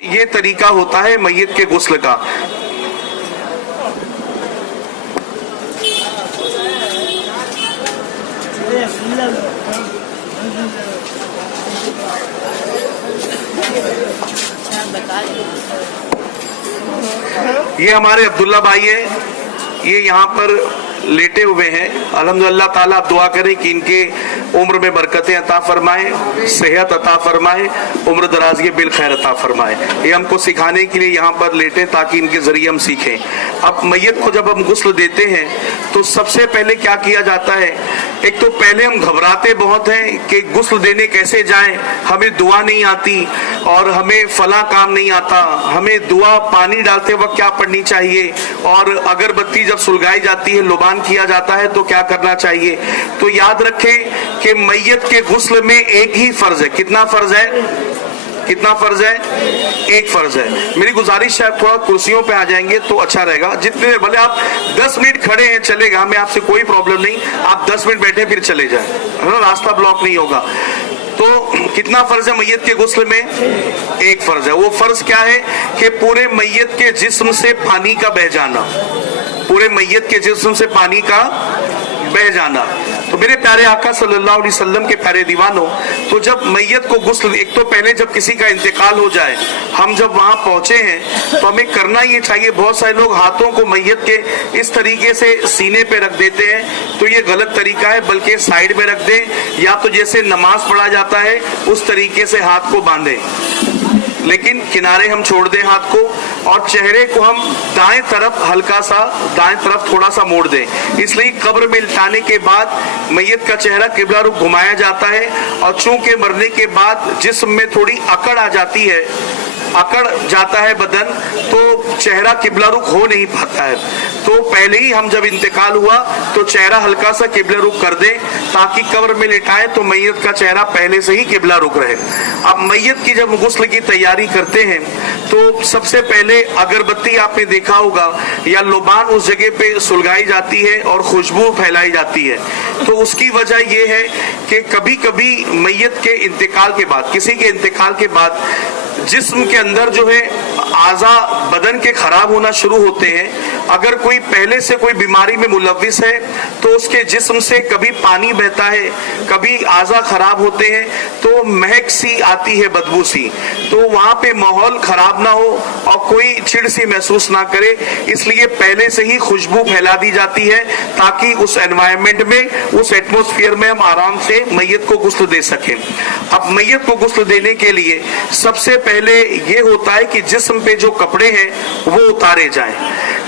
یہ طریقہ ہوتا ہے میت کے غسل کا۔ یہ ہمارے عبداللہ بھائی ہیں، یہ یہاں پر لیٹے ہوئے ہیں۔ الحمدللہ تعالیٰ آپ دعا کریں کہ ان کے عمر میں برکتیں عطا فرمائے، صحت عطا فرمائے، عمر درازی بالخیر عطا فرمائے۔ یہ ہم کو سکھانے کے لیے یہاں پر لیٹے تاکہ ان کے ذریعے ہم سیکھیں۔ اب میت کو جب ہم غسل دیتے ہیں تو سب سے پہلے کیا کیا جاتا ہے؟ ایک تو پہلے ہم گھبراتے بہت ہیں کہ غسل دینے کیسے جائیں، ہمیں دعا نہیں آتی اور ہمیں فلاں کام نہیں آتا، ہمیں دعا پانی ڈالتے وقت کیا پڑھنی چاہیے، اور اگر بتی جب سلگائی جاتی ہے لبان کیا جاتا ہے تو کیا کرنا چاہیے۔ تو یاد رکھیں کہ میت کے غسل میں ایک ہی فرض ہے۔ کتنا فرض ہے؟ کتنا فرض ہے؟ ایک فرض ہے۔ میری گزارش ہے آپ تھوڑا کرسیوں پہ آ جائیں گے تو اچھا رہے گا۔ جتنے بھلے آپ 10 منٹ کھڑے ہیں چلے گا، ہمیں آپ سے کوئی پرابلم نہیں، آپ 10 منٹ بیٹھے پھر چلے جائیں، راستہ بلاک نہیں ہوگا۔ تو کتنا فرض ہے میت کے غسل میں؟ ایک فرض ہے۔ وہ فرض کیا ہے کہ پورے میت کے جسم سے پانی کا بہہ جانا، پورے میت کے جسم سے پانی کا بہہ جانا۔ تو میرے پیارے آقا صلی اللہ علیہ وسلم کے پیارے دیوانوں، تو جب میت کو غسل، ایک تو پہلے جب کسی کا انتقال ہو جائے، ہم جب وہاں پہنچے ہیں تو ہمیں کرنا یہ چاہیے، بہت سارے لوگ ہاتھوں کو میت کے اس طریقے سے سینے پہ رکھ دیتے ہیں، تو یہ غلط طریقہ ہے، بلکہ سائیڈ میں رکھ دیں، یا تو جیسے نماز پڑھا جاتا ہے اس طریقے سے ہاتھ کو باندھیں، لیکن کنارے ہم چھوڑ دیں ہاتھ کو، اور چہرے کو ہم دائیں طرف ہلکا سا، دائیں طرف تھوڑا سا موڑ دیں۔ اس لیے قبر میں لٹانے کے بعد میت کا چہرہ قبلہ رخ گھمایا جاتا ہے، اور چونکہ مرنے کے بعد جسم میں تھوڑی اکڑ آ جاتی ہے، اکڑ جاتا ہے بدن، تو چہرہ قبلہ رخ ہو نہیں پاتا ہے۔ تو پہلے ہی ہم جب انتقال ہوا تو چہرہ ہلکا سا قبلہ رخ کر دیں تاکہ قبر میں لٹائیں تو میت کا چہرہ پہلے سے ہی قبلہ رخ رہے۔ اب میت کی جب غسل کی تیاری کرتے ہیں تو سب سے پہلے اگربتی آپ نے دیکھا ہوگا یا لبان اس جگہ پہ سلگائی جاتی ہے اور خوشبو پھیلائی جاتی ہے۔ تو اس کی وجہ یہ ہے کہ کبھی کبھی میت کے انتقال کے بعد، کسی کے انتقال کے بعد جسم کے اندر جو ہے اعضاء بدن کے خراب ہونا شروع ہوتے ہیں۔ اگر کوئی پہلے سے کوئی بیماری میں ملوث ہے تو اس کے جسم سے کبھی پانی بہتا ہے، کبھی اعضاء خراب ہوتے ہیں، تو مہک سی آتی ہے، بدبو سی، تو وہاں پہ ماحول خراب نہ ہو اور کوئی چڑ سی محسوس نہ کرے، اس لیے پہلے سے ہی خوشبو پھیلا دی جاتی ہے تاکہ اس انوائرمنٹ میں، اس ایٹموسفیئر میں ہم آرام سے میت کو غسل دے سکیں۔ اب میت کو غسل دینے کے لیے سب سے پہلے یہ ہوتا ہے کہ جسم پہ جو کپڑے ہیں وہ اتارے جائیں،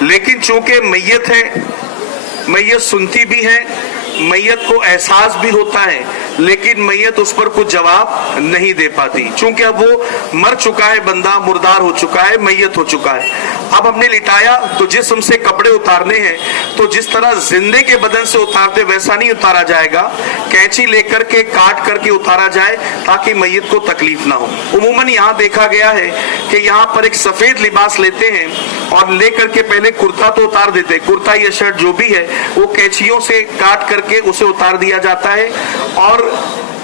لیکن چونکہ میت ہے، میت سنتی بھی ہے، میت کو احساس بھی ہوتا ہے، لیکن میت اس پر کچھ جواب نہیں دے پاتی، چونکہ اب وہ مر چکا ہے، بندہ مردار ہو چکا ہے، میت ہو چکا ہے۔ اب ہم نے لٹایا تو جسم سے کپڑے اتارنے ہیں، تو جس طرح زندے کے بدن سے اتارتے ویسا نہیں اتارا جائے گا، کینچی لے کر کے کاٹ کر کے اتارا جائے تاکہ میت کو تکلیف نہ ہو۔ عموماً یہاں دیکھا گیا ہے کہ یہاں پر ایک سفید لباس لیتے ہیں اور لے کر کے پہلے کرتا تو اتار دیتے، کرتا یا شرٹ جو بھی ہے وہ کینچیوں سے کاٹ کر کے اسے اتار دیا جاتا ہے، اور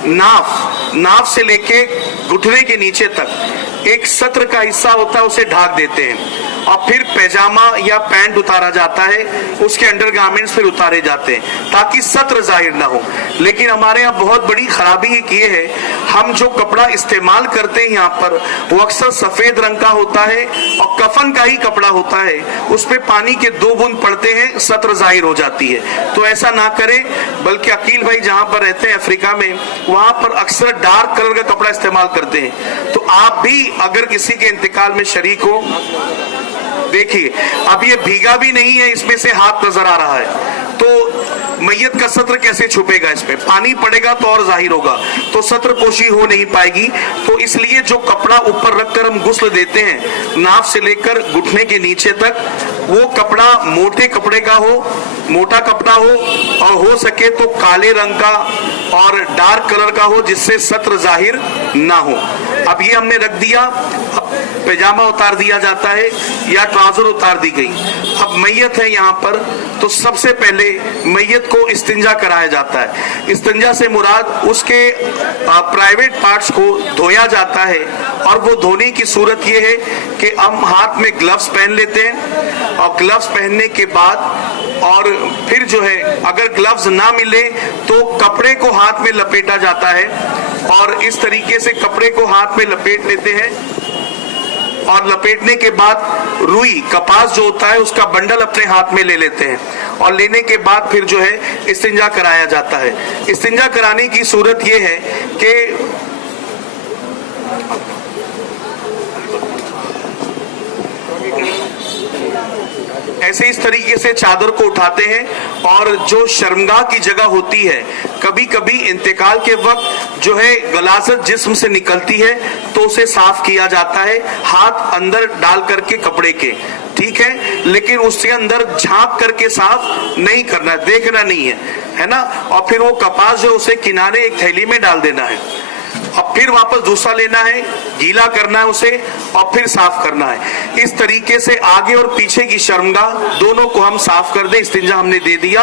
ناف سے لے کے گھٹنے کے نیچے تک ایک سطر کا حصہ ہوتا ہے اسے ڈھانک دیتے ہیں، اور پھر پیجامہ یا پینٹ اتارا جاتا ہے، اس کے انڈر گارمنٹس پھر اتارے جاتے ہیں تاکہ سطر ظاہر نہ ہو۔ لیکن ہمارے یہاں بہت بڑی خرابی یہ ہے، ہم جو کپڑا استعمال کرتے ہیں یہاں پر وہ اکثر سفید رنگ کا ہوتا ہے اور کفن کا ہی کپڑا ہوتا ہے، اس پہ پانی کے 2 بوند پڑتے ہیں، سطر ظاہر ہو جاتی ہے۔ تو ایسا نہ کریں، بلکہ عقیل بھائی جہاں پر رہتے ہیں افریقہ میں، وہاں پر اکثر ڈارک کلر کا کپڑا استعمال کرتے ہیں۔ تو آپ بھی اگر کسی کے انتقال میں شریک ہو، دیکھیے اب یہ بھیگا بھی نہیں ہے، اس میں سے ہاتھ نظر آ رہا ہے، تو میت کا سطر کیسے چھپے گا؟ اس پہ پانی پڑے گا تو اور ظاہر ہوگا، تو سطر پوشی ہو نہیں پائے گی۔ تو اس لیے جو کپڑا اوپر رکھ کر ہم غسل دیتے ہیں، ناف سے لے کر گھٹنے کے نیچے تک، وہ کپڑا موٹے کپڑے کا ہو، موٹا کپڑا ہو، اور ہو سکے تو کالے رنگ کا اور ڈارک کلر کا ہو جس سے سطر ظاہر نہ ہو۔ اب یہ ہم نے رکھ دیا۔ اب पैजामा उतार दिया जाता है या ट्राउजर उतार दी गई। अब मैयत है यहाँ पर, तो सबसे पहले मैयत को इस्तिंजा कराया जाता है। इस्तिंजा से मुराद उसके प्राइवेट पार्ट्स को धोया जाता है, और वो धोने की सूरत ये है कि हम हाथ में ग्लव्स पहन लेते हैं, और ग्लव्स पहनने के बाद और फिर जो है अगर ग्लव्स ना मिले तो कपड़े को हाथ में लपेटा जाता है, और इस तरीके से कपड़े को हाथ में लपेट लेते हैं, और लपेटने के बाद रुई कपास जो होता है उसका बंडल अपने हाथ में ले लेते हैं, और लेने के बाद फिर जो है इस्तिंजा कराया जाता है। इस्तिंजा कराने की सूरत ये है कि ऐसे इस तरीके से चादर को उठाते हैं, और जो शर्मगाह की जगह होती है, कभी कभी इंतकाल के वक्त जो है गलाजत जिस्म से निकलती है तो उसे साफ किया जाता है, हाथ अंदर डाल करके कपड़े के, ठीक है, लेकिन उसके अंदर झांक करके साफ नहीं करना, देखना नहीं है ना। और फिर वो कपास जो उसे किनारे एक थैली में डाल देना है, अब फिर वापस दूसरा लेना है, गीला करना है उसे, और फिर साफ करना है। इस तरीके से आगे और पीछे की शर्मगाह दोनों को हम साफ कर दें। इस्तिंजा हमने दे दिया।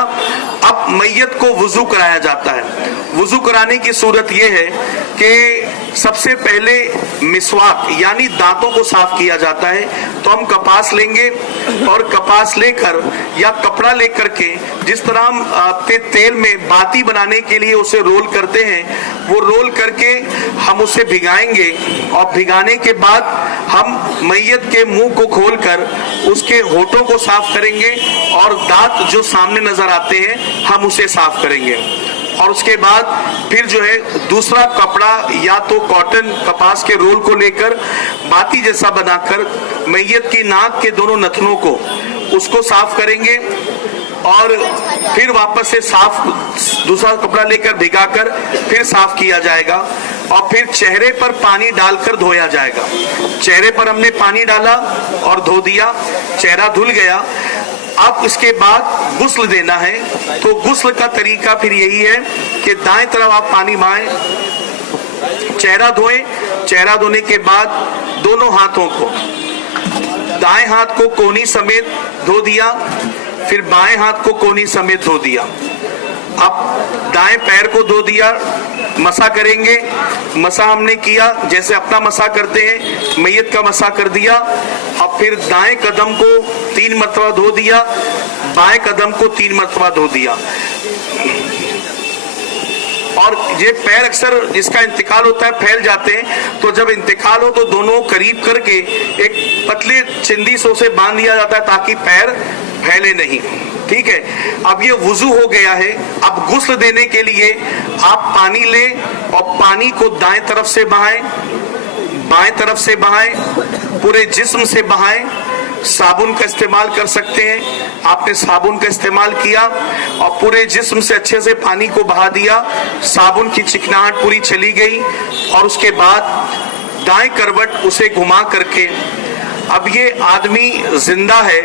अब मैयत को वुजू कराया जाता है। वुजू कराने की सूरत यह है कि सबसे पहले मिसवाक यानी दांतों को साफ किया जाता है। तो हम कपास लेंगे, और कपास लेकर या कपड़ा लेकर के जिस तरह हम तेल में बाती बनाने के लिए उसे रोल करते हैं, वो रोल करके हम उसे भिगाएंगे, और भिगाने के बाद हम मैयत के मुंह को खोलकर उसके होठों को साफ करेंगे, और दांत जो सामने नजर आते हैं हम उसे साफ करेंगे। और उसके बाद फिर जो है दूसरा कपड़ा या तो कॉटन कपास के रोल को लेकर बाती जैसा बनाकर मैयत की नाक के दोनों नथनों को उसको साफ करेंगे, और फिर वापस से साफ दूसरा कपड़ा लेकर भिगाकर फिर साफ किया जाएगा, और फिर चेहरे पर पानी डालकर धोया जाएगा। चेहरे पर हमने पानी डाला और धो दिया, चेहरा धुल गया। अब इसके बाद गुस्ल देना है। तो गुस्ल का तरीका फिर यही है कि दाएं तरफ आप पानी माएं, चेहरा धोएं, चेहरा धोने के बाद दोनों हाथों को, दाएं हाथ को कोहनी समेत धो दिया, फिर बाएं हाथ को कोहनी समेत धो दिया। अब दाएं पैर को धो दिया, मसा करेंगे। मसा हमने किया जैसे अपना मसा करते हैं, मैयत का मसा कर दिया। अब फिर दाएं कदम को 3 मरतबा धो दिया, बाएं कदम को 3 मरतबा धो दिया। और ये पैर अक्सर जिसका इंतकाल होता है फैल जाते हैं, तो जब इंतकाल हो तो दोनों करीब करके एक पतले चिंदी से उसे बांध दिया जाता है ताकि पैर फैले नहीं, ठीक है। अब ये वुजू हो गया है। अब गुस्ल देने के लिए आप पानी लें और पानी को दाएं तरफ से बहाएं, बाएं तरफ से बहाएं, पूरे जिस्म से बहाएं। साबुन का इस्तेमाल कर सकते हैं, आपने साबुन का इस्तेमाल किया और पूरे जिस्म से अच्छे से पानी को बहा दिया, साबुन की चिकनाहट पूरी चली गई। और उसके बाद दाएं करवट उसे घुमा करके, अब ये आदमी जिंदा है,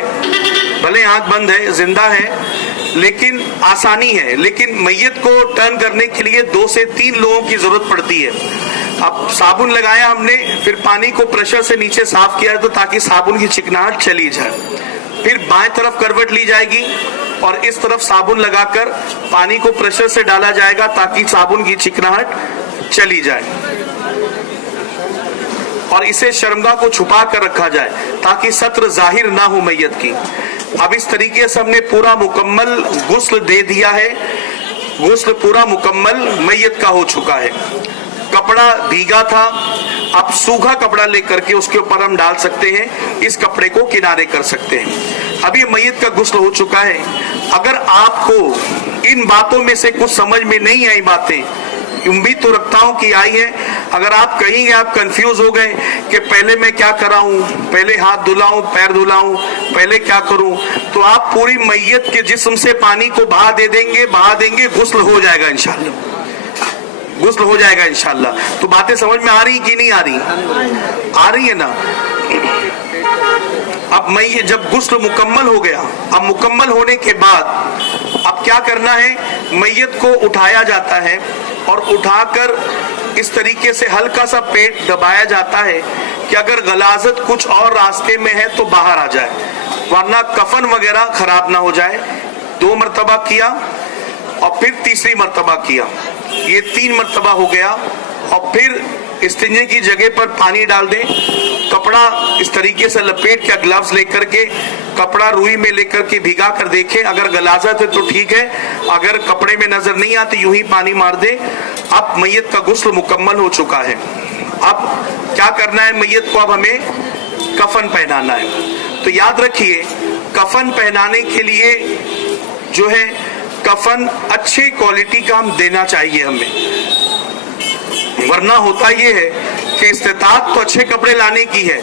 भले आंख बंद है, जिंदा है, लेकिन आसानी है, लेकिन मैयत को टर्न करने के लिए 2 से 3 लोगों की जरूरत पड़ती है। अब साबुन लगाया हमने, फिर पानी को प्रेशर से नीचे साफ किया तो ताकि साबुन की चिकनाहट चली जाए। फिर बाएं तरफ करवट ली जाएगी और इस तरफ साबुन लगाकर पानी को प्रेशर से डाला जाएगा ताकि साबुन की चिकनाहट चली जाए, और इसे शर्मगाह को छुपा कर रखा जाए ताकि सत्र जाहिर ना हो मैयत की। अब इस तरीके से हमने पूरा मुकम्मल गुस्ल दे दिया है। गुस्ल पूरा मुकम्मल मैयत का हो चुका है। कपड़ा भीगा था, अब सूखा कपड़ा लेकर के उसके ऊपर हम डाल सकते हैं, इस कपड़े को किनारे कर सकते हैं। अब ये मैयत का गुस्ल हो चुका है। अगर आपको इन बातों में से कुछ समझ में नहीं आई बातें, उम्मीद तो रखता हूं कि आई है। अगर आप कहेंगे आप कंफ्यूज हो गए कि पहले मैं क्या कराऊं, पहले हाथ धुलाऊं, पैर धुलाऊं, पहले क्या करूं, तो आप पूरी मैयत के जिस्म से पानी को बहा देंगे, गुस्ल हो जाएगा इंशाल्लाह, गुस्ल हो जाएगा इंशाल्लाह। तो बातें समझ में आ रही कि नहीं आ रही? आ रही है ना? अब मैयत जब गुस्ल मुकम्मल हो गया, अब मुकम्मल होने के बाद अब क्या करना है, मैयत को उठाया जाता है और उठाकर इस तरीके से हल्का सा पेट दबाया जाता है कि अगर गलाजत कुछ और रास्ते में है तो बाहर आ जाए, वरना कफन वगैरह खराब ना हो जाए। 2 मरतबा किया और फिर तीसरी मरतबा किया, ये 3 मरतबा हो गया। और फिर इस्तिंजे की जगह पर पानी डाल दें, कपड़ा इस तरीके से लपेट के, ग्लव्स लेकर के, कपड़ा रुई में लेकर के भिगा कर देखें, अगर गलाजत है तो ठीक है, अगर कपड़े में नजर नहीं आती यूं ही पानी मार दे। अब मैयत का गुस्ल मुकम्मल हो चुका है। अब क्या करना है, मैयत को अब हमें कफन पहनाना है। तो याद रखिए, कफन पहनाने के लिए जो है कफन अच्छी क्वालिटी का हम देना चाहिए हमें, वरना होता ये है कि इस्तेताअत तो अच्छे कपड़े लाने की है,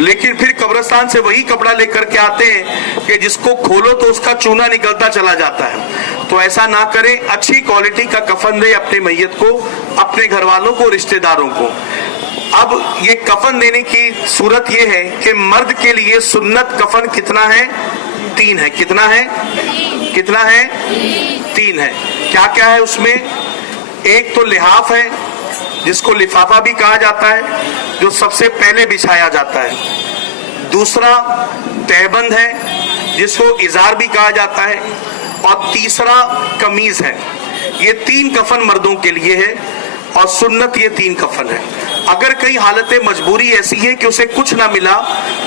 लेकिन फिर कब्रिस्तान से वही कपड़ा लेकर के आते हैं कि जिसको खोलो तो उसका चूना निकलता चला जाता है। तो ऐसा ना करें, अच्छी क्वालिटी का कफन दे अपने मैयत को, अपने घर वालों को, रिश्तेदारों को। अब ये कफन देने की सूरत ये है कि मर्द के लिए सुन्नत कफन कितना है, 3 है। कितना है, कितना है, 3 है। क्या क्या है उसमें, एक तो लिहाफ है जिसको लिफाफा भी कहा जाता है, जो सबसे पहले बिछाया जाता है। दूसरा तहबंद है जिसको इजार भी कहा जाता है, और तीसरा कमीज है। ये 3 कफन मर्दों के लिए है और सुन्नत ये 3 कफन है। अगर कई हालतें मजबूरी ऐसी है कि उसे कुछ ना मिला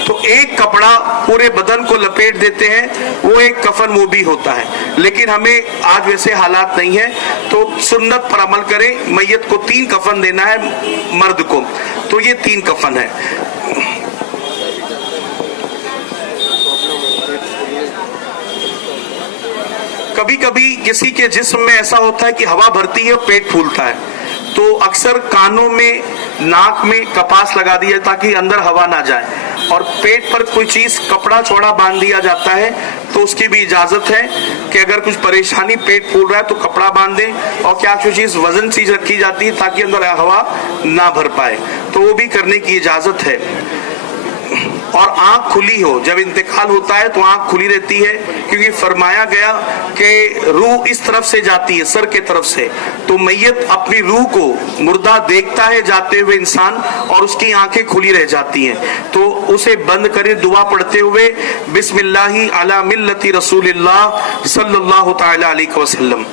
तो एक कपड़ा पूरे बदन को लपेट देते हैं, वो एक कफन वो भी होता है। लेकिन हमें आज वैसे हालात नहीं है, तो सुन्नत पर अमल करें। मैयत को 3 कफन देना है मर्द को, तो ये 3 कफन है। कभी कभी किसी के जिस्म में ऐसा होता है कि हवा भरती है, पेट फूलता है, तो अक्सर कानों में, नाक में कपास लगा दिया ताकि अंदर हवा ना जाए, और पेट पर कोई चीज, कपड़ा चौड़ा बांध दिया जाता है। तो उसकी भी इजाजत है कि अगर कुछ परेशानी, पेट फूल रहा है तो कपड़ा बांध दें, और क्या कुछ चीज, वजन चीज रखी जाती है ताकि अंदर हवा ना भर पाए, तो वो भी करने की इजाजत है। और आंख खुली हो, जब इंतकाल होता है तो आंख खुली रहती है, क्योंकि फरमाया गया कि रूह इस तरफ से जाती है, सर के तरफ से, तो मैयत अपनी रूह को, मुर्दा देखता है जाते हुए इंसान, और उसकी आंखें खुली रह जाती हैं। तो उसे बंद करे दुआ पढ़ते हुए, बिस्मिल्लाहि अला मिल्लति रसूलिल्लाह सल्लल्लाहु तआला अलैहि वसल्लम।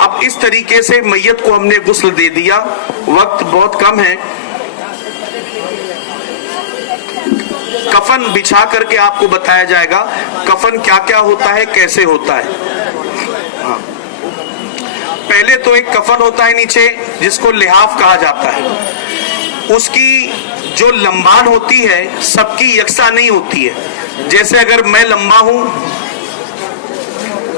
अब इस तरीके से मैयत को हमने गुस्ल दे दिया। वक्त बहुत कम है, कफन बिछा करके आपको बताया जाएगा कफन क्या क्या होता है, कैसे होता है। हाँ। पहले तो एक कफन होता है नीचे जिसको लिहाफ कहा जाता है। उसकी जो लंबान होती है सबकी यकसा नहीं होती है। जैसे अगर मैं लंबा हूं,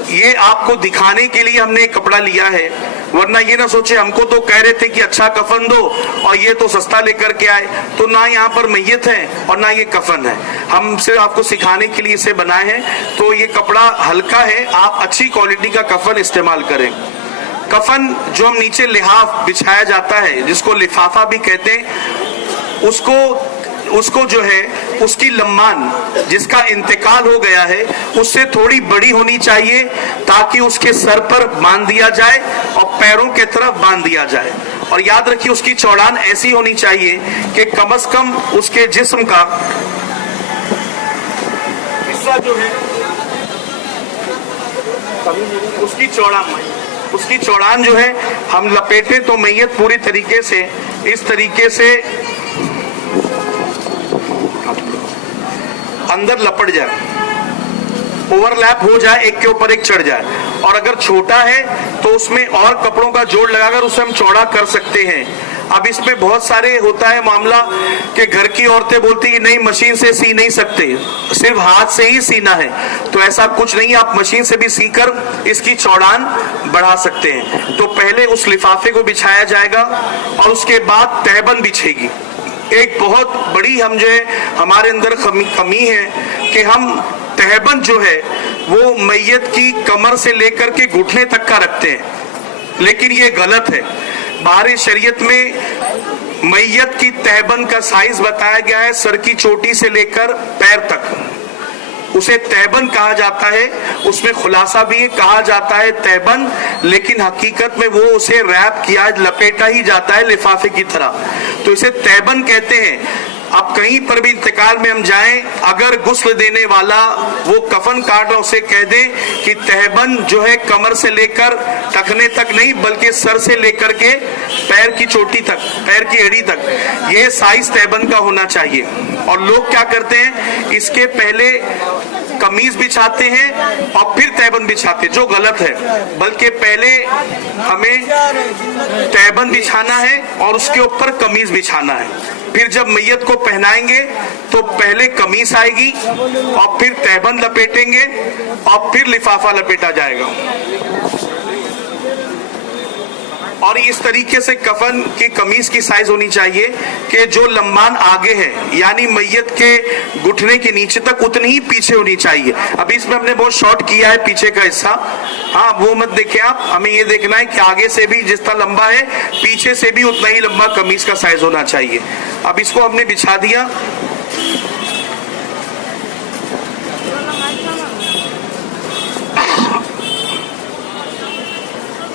ये आपको दिखाने के लिए हमने एक कपड़ा लिया है, वरना ये ना सोचे हमको तो कह रहे थे कि अच्छा कफन दो और ये तो सस्ता लेकर के आए। तो ना यहाँ पर मैयत है और ना ये कफन है, हम सिर्फ आपको सिखाने के लिए इसे बनाए हैं। तो ये कपड़ा हल्का है, आप अच्छी क्वालिटी का कफन इस्तेमाल करें। कफन जो हम नीचे लिहाफ बिछाया जाता है, जिसको लिफाफा भी कहते हैं, उसको जो है, उसकी लम्बान जिसका इंतकाल हो गया है उससे थोड़ी बड़ी होनी चाहिए, ताकि उसके सर पर बांध दिया जाए और पैरों के तरफ बांध दिया जाए। और याद रखिए उसकी चौड़ान ऐसी होनी चाहिए कि कम से कम उसके जिस्म का हिस्सा जो है, उसकी चौड़ान जो है हम लपेटे तो मैयत पूरी तरीके से इस तरीके से अंदर लपट जाए, ओवरलैप हो जाए, एक के ऊपर एक चढ़ जाए। और अगर छोटा है तो उसमें और कपड़ों का जोड़ लगाकर उसे हम चौड़ा कर सकते हैं। अब इसमें बहुत सारे होता है मामला कि घर की औरतें बोलती है नहीं मशीन से सी नहीं सकते, सिर्फ हाथ से ही सीना है। तो ऐसा कुछ नहीं, आप मशीन से भी सीकर इसकी चौड़ान बढ़ा सकते हैं। तो पहले उस लिफाफे को बिछाया जाएगा और उसके बाद तहबंद बिछेगी। एक बहुत बड़ी हम जो है हमारे अंदर कमी है कि हम तहबंद जो है वो मैयत की कमर से लेकर के घुटने तक का रखते हैं, लेकिन ये गलत है। बाहरी शरीयत में मैयत की तहबंद का साइज बताया गया है सर की चोटी से लेकर पैर तक, उसे तहबंद कहा जाता है। उसमें खुलासा भी कहा जाता है तहबंद, लेकिन हकीकत में वो उसे रैप किया, लपेटा ही जाता है लिफाफे की तरह, तो इसे तहबंद कहते हैं। अब कहीं पर भी इंतकाल में हम जाएं, अगर गुस्ल देने वाला वो कफन काट रहा उसे कह दे कि तहबंद जो है कमर से लेकर टखने तक नहीं बल्कि सर से लेकर के पैर की चोटी तक, पैर की एड़ी तक, ये साइज तहबंद का होना चाहिए। और लोग क्या करते हैं, इसके पहले कमीज बिछाते हैं और फिर तहबंद बिछाते हैं, जो गलत है। बल्कि पहले हमें तहबंद बिछाना है और उसके ऊपर कमीज बिछाना है। फिर जब मैयत को पहनाएंगे तो पहले कमीज आएगी और फिर तहबंद लपेटेंगे और फिर लिफाफा लपेटा जाएगा। और इस तरीके से कफन की कमीज की साइज होनी चाहिए कि जो लंबान आगे है, यानी मैयत के घुटने के नीचे तक उतनी ही पीछे होनी चाहिए। अभी इसमें हमने बहुत शॉर्ट किया है पीछे का हिस्सा, हाँ वो मत देखें आप। हमें ये देखना है कि आगे से भी जितना लंबा है पीछे से भी उतना ही लंबा कमीज का साइज होना चाहिए। अब इसको हमने बिछा दिया।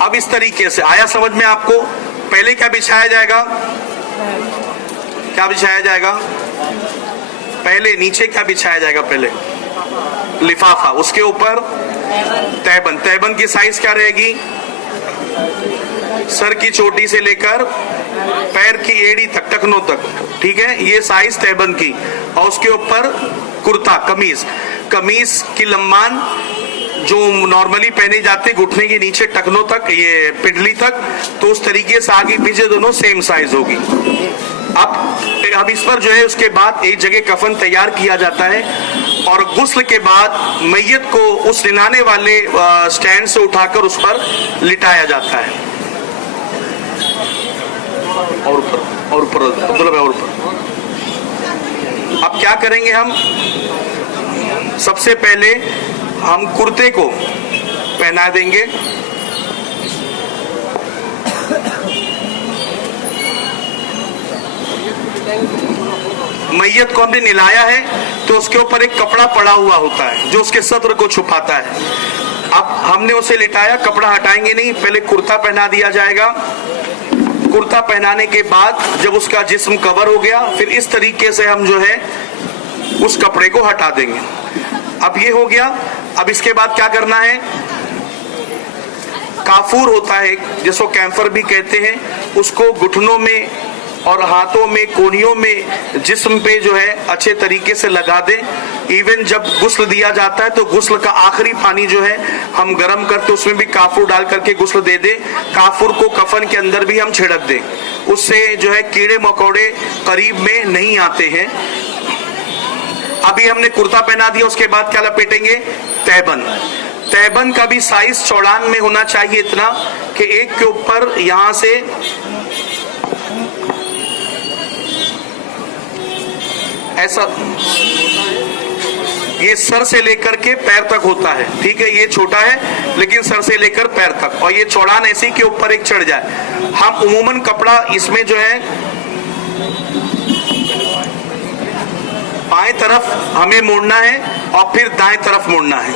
अब इस तरीके से आया समझ में आपको। पहले क्या बिछाया जाएगा, क्या बिछाया जाएगा पहले, नीचे क्या बिछाया जाएगा पहले, लिफाफा, उसके ऊपर तहबंद। तहबंद की साइज क्या रहेगी, सर की चोटी से लेकर पैर की एड़ी तक, टखनों तक, ठीक है, ये साइज तहबंद की। और उसके ऊपर कुर्ता, कमीज। कमीज की लंबान जो नॉर्मली पहने जाते घुटने के नीचे टखनों तक, ये पिंडली तक, तो उस तरीके से आगे पीछे दोनों सेम साइज होगी। अब इस पर जो है उसके बाद एक जगह कफन तैयार किया जाता है और गुस्ल के बाद मैयत को उस निनाने वाले स्टैंड से उठाकर उस पर लिटाया जाता है। और ऊपर, और ऊपर अब्दुल्ला भाई, और ऊपर। अब क्या करेंगे हम, सबसे पहले हम कुर्ते को पहना देंगे। मैयत को हमने निलाया है तो उसके ऊपर एक कपड़ा पड़ा हुआ होता है जो उसके सत्र को छुपाता है। अब हमने उसे लिटाया, कपड़ा हटाएंगे नहीं, पहले कुर्ता पहना दिया जाएगा। कुर्ता पहनाने के बाद जब उसका जिस्म कवर हो गया, फिर इस तरीके से हम जो है उस कपड़े को हटा देंगे। अब ये हो गया। अब इसके बाद क्या करना है, काफूर होता है जिसको कैंफर भी कहते हैं, उसको घुटनों में और हाथों में, कोहनियों में, जिस्म पे जो है अच्छे तरीके से लगा दें। इवन जब गुस्ल दिया जाता है तो गुस्ल का आखिरी पानी जो है हम गर्म करते उसमें भी काफूर डाल करके गुस्ल दे दें। काफूर को कफन के अंदर भी हम छिड़क दें, उससे जो है कीड़े मकोड़े करीब में नहीं आते हैं। अभी हमने कुर्ता पहना दिया, उसके बाद क्या लपेटेंगे, तहबंद। तहबंद का भी साइज चौड़ान में होना चाहिए इतना कि एक के ऊपर यहां से ऐसा, ये सर से लेकर के पैर तक होता है, ठीक है, ये छोटा है लेकिन सर से लेकर पैर तक, और ये चौड़ान ऐसी के ऊपर एक चढ़ जाए। हम उमूमन कपड़ा इसमें जो है बाएं तरफ हमें मोड़ना है और फिर दाएं तरफ मोड़ना है।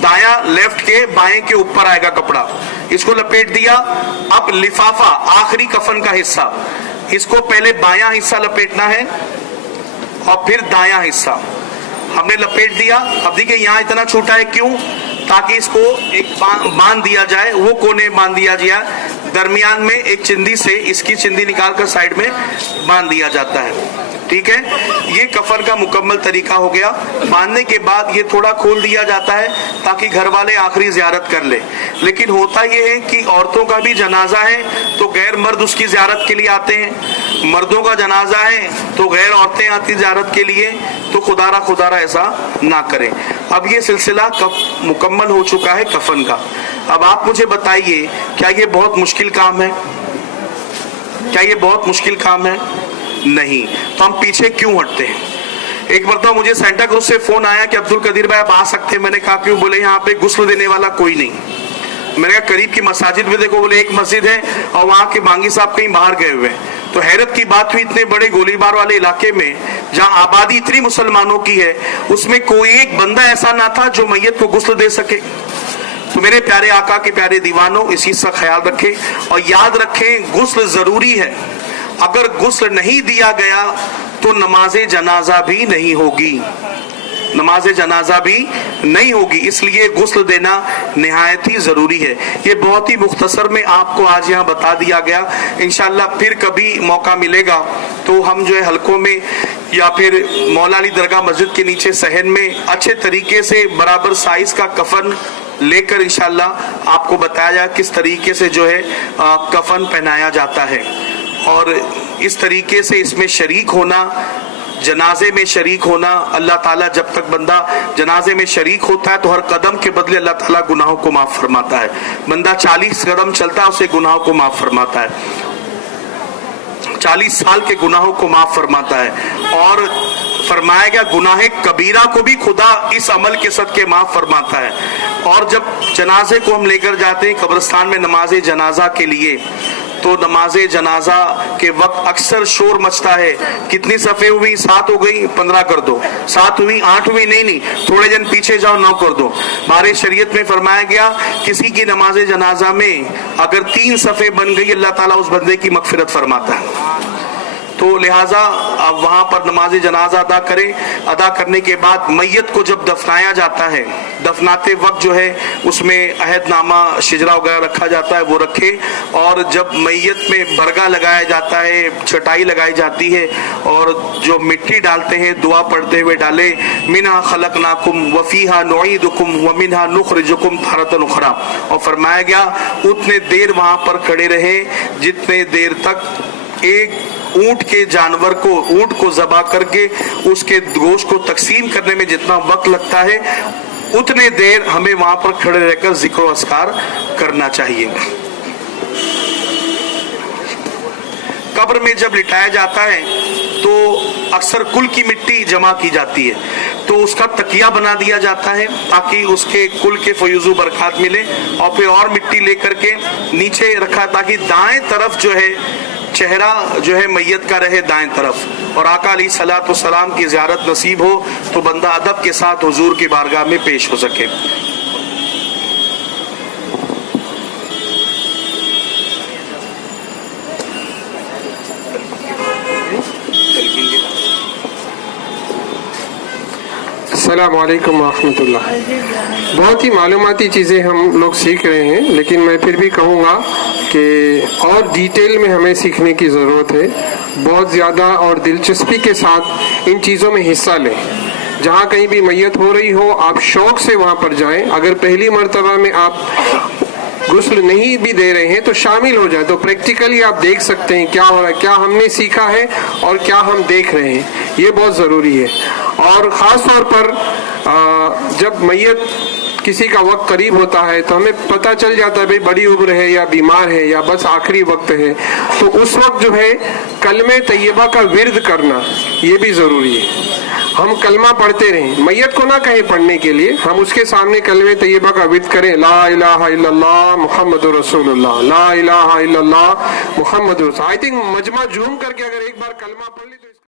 दाया लेफ्ट के बाएं के ऊपर आएगा कपड़ा, इसको लपेट दिया। अब लिफाफा, आखिरी कफन का हिस्सा, इसको पहले बायां हिस्सा लपेटना है और फिर दायां हिस्सा हमने लपेट दिया। अब देखिए यहाँ इतना छोटा है, क्यों, ताकि इसको एक बांध दिया जाए, वो कोने बांध दिया जाए, दरमियान में एक चिंदी से इसकी चिंदी निकालकर साइड में बांध दिया जाता है, ठीक है। ये कफन का मुकम्मल तरीका हो गया। बांधने के बाद ये थोड़ा खोल दिया जाता है ताकि घर वाले आखिरी ज़ियारत कर ले। लेकिन होता ये है कि औरतों का भी जनाजा है तो गैर मर्द उसकी ज़ियारत के लिए आते हैं, मर्दों का जनाजा है तो गैर औरतें आती ज़ियारत के लिए, तो खुदारा ऐसा ना करें। अब ये सिलसिला मुकम्मल हो चुका है कफन का। अब आप मुझे बताइए, क्या ये बहुत मुश्किल काम है, क्या ये बहुत मुश्किल काम है? नहीं। तो हम पीछे क्यों हटते हैं? एक बार तो मुझे सेंटा क्रूज से फोन आया कि अब्दुल कदीर भाई आप आ सकते हैं। मैंने कहा क्यों? बोले यहाँ पे गुस्ल देने वाला कोई नहीं। मैंने कहा करीब की मसाजिद में देखो, बोले एक मस्जिद है और वहाँ के मांगी साहब कहीं बाहर गए हुए हैं। तो हैरत की बात हुई, इतने बड़े गोलीबार वाले इलाके में जहाँ आबादी इतनी मुसलमानों की है, उसमें कोई एक बंदा ऐसा ना था जो मैयत को गुस्ल दे सके। तो मेरे प्यारे आका के प्यारे दीवानों, इस चीज का ख्याल रखें और याद रखें गुस्ल जरूरी है। अगर गुस्ल नहीं दिया गया تو نماز جنازہ بھی نہیں ہوگی، نماز جنازہ بھی نہیں ہوگی، اس لیے غسل دینا نہایت ہی ضروری ہے۔ یہ بہت ہی مختصر میں آپ کو آج یہاں بتا دیا گیا۔ انشاءاللہ پھر کبھی موقع ملے گا تو ہم جو ہے حلقوں میں یا پھر مولا علی درگاہ مسجد کے نیچے صحن میں اچھے طریقے سے برابر سائز کا کفن لے کر انشاءاللہ آپ کو بتایا جائے کس طریقے سے جو ہے کفن پہنایا جاتا ہے، اور اس طریقے سے اس میں شریک ہونا، جنازے میں شریک ہونا، اللہ تعالیٰ جب تک بندہ جنازے میں شریک ہوتا ہے تو ہر قدم کے بدلے اللہ تعالیٰ گناہوں کو معاف فرماتا ہے۔ بندہ 40 قدم چلتا ہے اسے گناہوں کو معاف فرماتا ہے، 40 سال کے گناہوں کو معاف فرماتا ہے، اور فرمایا گیا گناہ کبیرہ کو بھی خدا اس عمل کے صدقے معاف فرماتا ہے۔ اور جب جنازے کو ہم لے کر جاتے ہیں قبرستان میں نماز جنازہ کے لیے، تو نماز جنازہ کے وقت اکثر شور مچتا ہے، کتنی صفیں ہوئی؟ 7 ہو گئی، 15 کر دو، 7 ہوئی، 8 ہوئی، نہیں تھوڑے جن پیچھے جاؤ، 9 کر دو۔ ہمارے شریعت میں فرمایا گیا کسی کی نماز جنازہ میں اگر 3 صفیں بن گئی اللہ تعالیٰ اس بندے کی مغفرت فرماتا ہے۔ تو لہٰذا اب وہاں پر نماز جنازہ ادا کرنے کے بعد میت کو جب دفنایا جاتا ہے، دفناتے وقت جو ہے اس میں عہد نامہ شجرہ وغیرہ رکھا جاتا ہے، وہ رکھے، اور جب میت میں برگا لگایا جاتا ہے، چٹائی لگائی جاتی ہے، اور جو مٹی ڈالتے ہیں دعا پڑھتے ہوئے ڈالے، منہا خلقناکم وفیہا نعیدکم ومنہا نخرجکم تارۃ اخری، اور فرمایا گیا اتنے دیر وہاں پر کھڑے رہے جتنے دیر تک ایک اونٹ کے جانور کو، اونٹ کو ذبح کر کے اس کے گوشت کو تقسیم کرنے میں جتنا وقت لگتا ہے اتنے دیر ہمیں وہاں پر کھڑے رہ کر ذکر و اذکار کرنا چاہیے۔ قبر میں جب لٹایا جاتا ہے تو اکثر کل کی مٹی جمع کی جاتی ہے، تو اس کا تکیہ بنا دیا جاتا ہے تاکہ اس کے کل کے فیوز و برکات ملے، اور پھر اور مٹی لے کر کے نیچے رکھا تاکہ دائیں طرف جو ہے چہرہ جو ہے میت کا رہے دائیں طرف، اور آقا علیہ الصلوۃ والسلام کی زیارت نصیب ہو تو بندہ ادب کے ساتھ حضور کی بارگاہ میں پیش ہو سکے۔ السلام علیکم ورحمۃ اللہ۔ بہت ہی معلوماتی چیزیں ہم لوگ سیکھ رہے ہیں، لیکن میں پھر بھی کہوں گا کہ اور ڈیٹیل میں ہمیں سیکھنے کی ضرورت ہے، بہت زیادہ اور دلچسپی کے ساتھ ان چیزوں میں حصہ لیں۔ جہاں کہیں بھی میت ہو رہی ہو آپ شوق سے وہاں پر جائیں، اگر پہلی مرتبہ میں آپ غسل نہیں بھی دے رہے ہیں تو شامل ہو جائے، تو پریکٹیکلی آپ دیکھ سکتے ہیں کیا ہو رہا ہے، کیا ہم نے سیکھا ہے اور کیا ہم دیکھ رہے ہیں، یہ بہت ضروری ہے۔ اور خاص طور پر جب میت کسی کا وقت قریب ہوتا ہے تو ہمیں پتہ چل جاتا ہے بھئی بڑی عمر ہے یا بیمار ہے یا بس آخری وقت ہے، تو اس وقت جو ہے کلمہ طیبہ کا ورد کرنا یہ بھی ضروری ہے۔ ہم کلمہ پڑھتے رہیں، میت کو نہ کہیں پڑھنے کے لیے، ہم اس کے سامنے کلمہ طیبہ کا ورد کریں، لا الہ الا اللہ محمد رسول اللہ، لا الہ الا اللہ محمد رسول۔ آئی تھنک مجمع جھوم کر کے اگر ایک بار کلمہ پڑھ لی